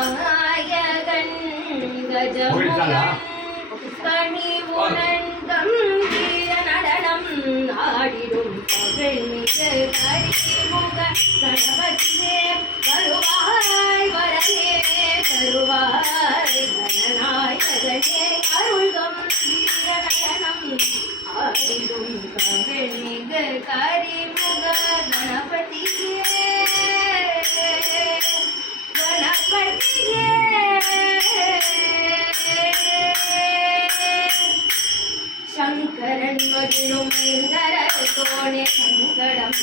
கமலவிநாயகன் கஜமுகன் கனிவுடன் கம்பீர நடனம் ஆடிடும் பகல்மிகு கரிமுக கணபதியே வருவாய் வரவே தருவாய் கணநாயகனே அருள் கம்பீர நடனம் ஆடிடும் பகல்மிகு கரிமுக கணபதியே கணபதியே சங்கரன் மகிழும் தோணே சங்கடம்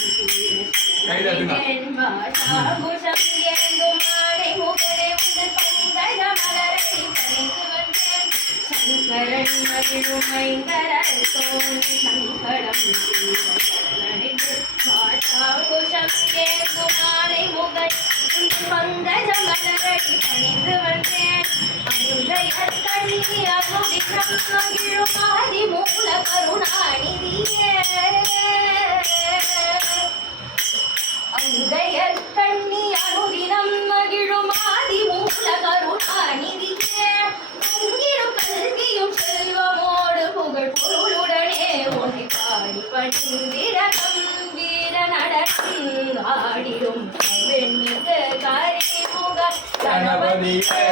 பாஷாபுஷம் ஏங்கும் மாலை முகரே உங்கள் பங்கஜ மலரை கரைந்து வந்தேன் சங்கரன் மகிழும் தோணே சங்கடம் பாஷாபுஷம் ஏங்கும் மாலை முகர் உங்கள் பங்கஜ மலரை கரைந்து வந்தேன் அனுதயத்தனி அனுதினம் மகிழும் ஆதி மூல கருணாநிதியே அனுதயத்தனி அனுதினம் மகிழும் ஆதி மூல கருணாநிதியே பொங்கிடும் கல்வியும் செல்வமோடு புகழ் பொருளுடனே ஒளி பாடி பணிந்திர கம்பீர நடனம் ஆடிடும் வெண்மிகு கரிமுக கணபதியே